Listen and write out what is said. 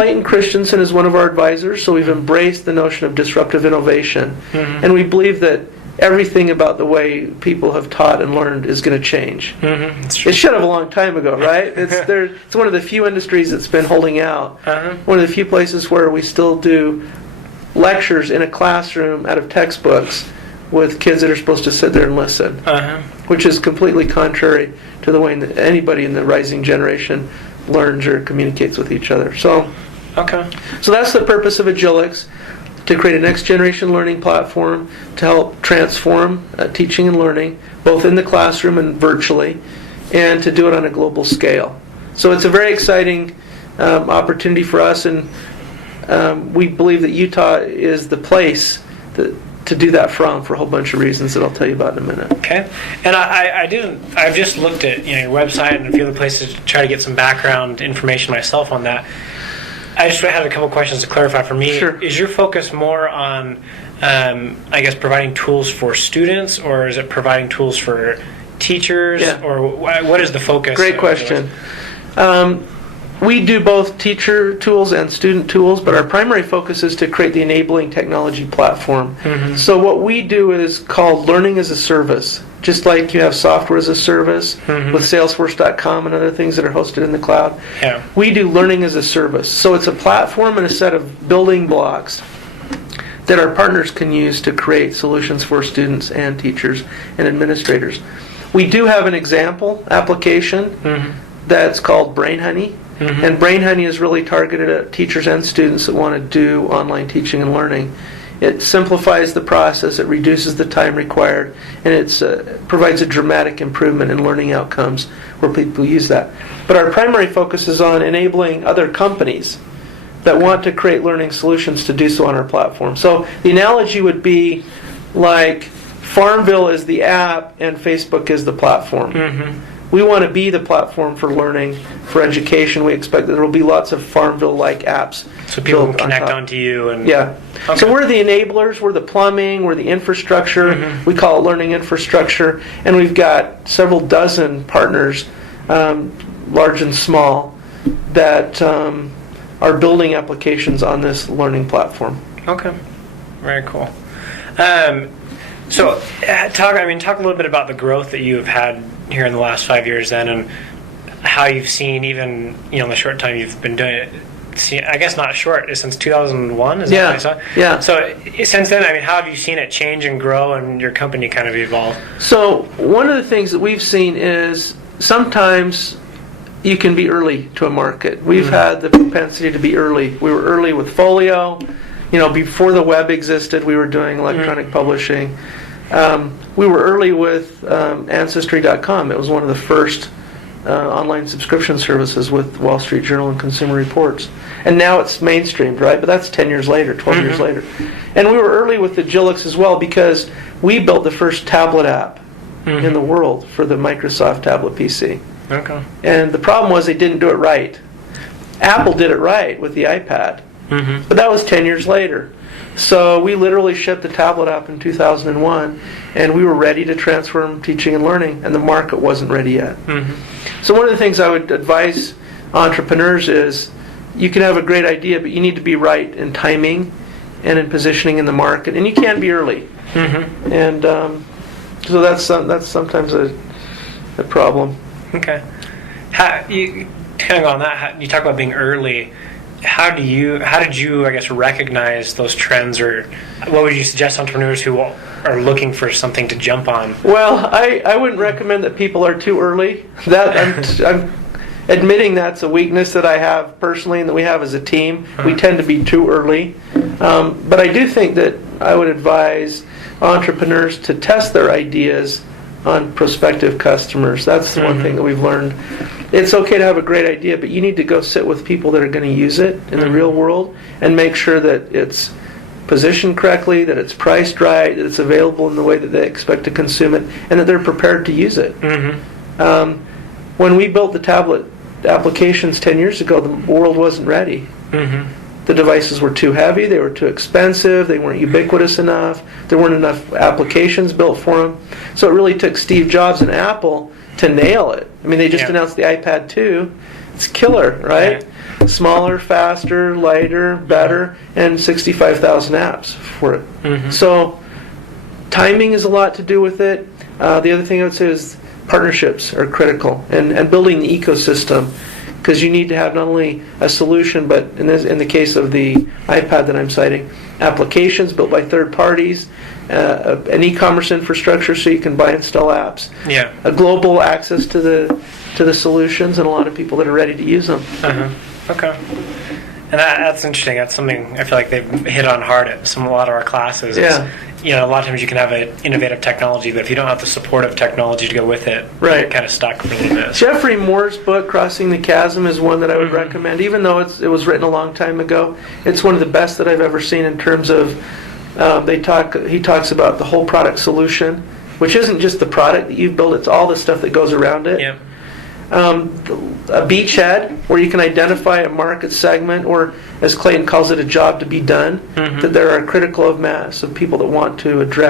Clayton Christensen is one of our advisors, so we've embraced the notion of disruptive innovation. And we believe that everything about the way people have taught and learned is going to change. That's true. It should have a long time ago, right? It's one of the few industries that's been holding out. One of the few places where we still do lectures in a classroom out of textbooks with kids that are supposed to sit there and listen, which is completely contrary to the way that anybody in the rising generation learns or communicates with each other. So that's the purpose of Agilix, to create a next generation learning platform to help transform teaching and learning, both in the classroom and virtually, and to do it on a global scale. So it's a very exciting opportunity for us, and we believe that Utah is the place to do that for a whole bunch of reasons that I'll tell you about in a minute. Okay. And I've just looked at your website and a few other places to try to get some background information myself on that. I just had a couple questions to clarify for me. Sure. Is your focus more on, providing tools for students, or is it providing tools for teachers, or what is the focus? Great question. We do both teacher tools and student tools, but our primary focus is to create the enabling technology platform. So what we do is called learning as a service. Just like you have software as a service with Salesforce.com and other things that are hosted in the cloud, we do learning as a service. So it's a platform and a set of building blocks that our partners can use to create solutions for students and teachers and administrators. We do have an example application that's called Brain Honey. And Brain Honey is really targeted at teachers and students that want to do online teaching and learning. It simplifies the process, it reduces the time required, and it provides a dramatic improvement in learning outcomes where people use that. But our primary focus is on enabling other companies that want to create learning solutions to do so on our platform. So the analogy would be like Farmville is the app and Facebook is the platform. We want to be the platform for learning, for education. We expect that there will be lots of Farmville-like apps. So people can connect onto you. And So we're the enablers, we're the plumbing, we're the infrastructure. We call it learning infrastructure. And we've got several dozen partners, large and small, that are building applications on this learning platform. Okay, very cool. So talk a little bit about the growth that you have had here in the last 5 years then, and how you've seen, even in the short time you've been doing it. I guess not short, since 2001, is that what I saw? Yeah. So since then, how have you seen it change and grow and your company kind of evolve? So one of the things that we've seen is sometimes you can be early to a market. We've had the propensity to be early. We were early with Folio. Before the web existed, we were doing electronic publishing. We were early with Ancestry.com. It was one of the first online subscription services with Wall Street Journal and Consumer Reports. And now it's mainstreamed, right? But that's 10 years later, 12 years later. And we were early with Agilix as well, because we built the first tablet app in the world for the Microsoft tablet PC. Okay. And the problem was they didn't do it right. Apple did it right with the iPad, but that was 10 years later. So we literally shipped the tablet app in 2001, and we were ready to transform teaching and learning, and the market wasn't ready yet. So one of the things I would advise entrepreneurs is you can have a great idea, but you need to be right in timing and in positioning in the market, and you can be early. And so that's sometimes a problem. Okay. Kind of on that, you talk about being early. How did you recognize those trends, or what would you suggest entrepreneurs who are looking for something to jump on? Well, I wouldn't recommend that people are too early. I'm admitting that's a weakness that I have personally and that we have as a team. We tend to be too early. But I do think that I would advise entrepreneurs to test their ideas on prospective customers. That's the one thing that we've learned. It's okay to have a great idea, but you need to go sit with people that are going to use it in the real world and make sure that it's positioned correctly, that it's priced right, that it's available in the way that they expect to consume it, and that they're prepared to use it. When we built the tablet applications 10 years ago, the world wasn't ready. The devices were too heavy, they were too expensive, they weren't ubiquitous enough, there weren't enough applications built for them. So it really took Steve Jobs and Apple to nail it. They just announced the iPad 2, it's killer, right? Smaller, faster, lighter, better, and 65,000 apps for it. So timing is a lot to do with it. The other thing I would say is partnerships are critical, and building the ecosystem, because you need to have not only a solution, but in the case of the iPad that I'm citing, applications built by third parties, an e-commerce infrastructure so you can buy and install apps, a global access to the solutions, and a lot of people that are ready to use them. Okay. And that's interesting. That's something I feel like they've hit on hard at a lot of our classes. Yeah. You know, a lot of times you can have an innovative technology, but if you don't have the supportive technology to go with it, you're kind of stuck for a little bit. Jeffrey Moore's book, Crossing the Chasm, is one that I would recommend. Even though it was written a long time ago, it's one of the best that I've ever seen in terms of he talks about the whole product solution, which isn't just the product that you've built, it's all the stuff that goes around it. Yeah. A beachhead where you can identify a market segment, or as Clayton calls it, a job to be done, that there are a critical mass of people that want to address.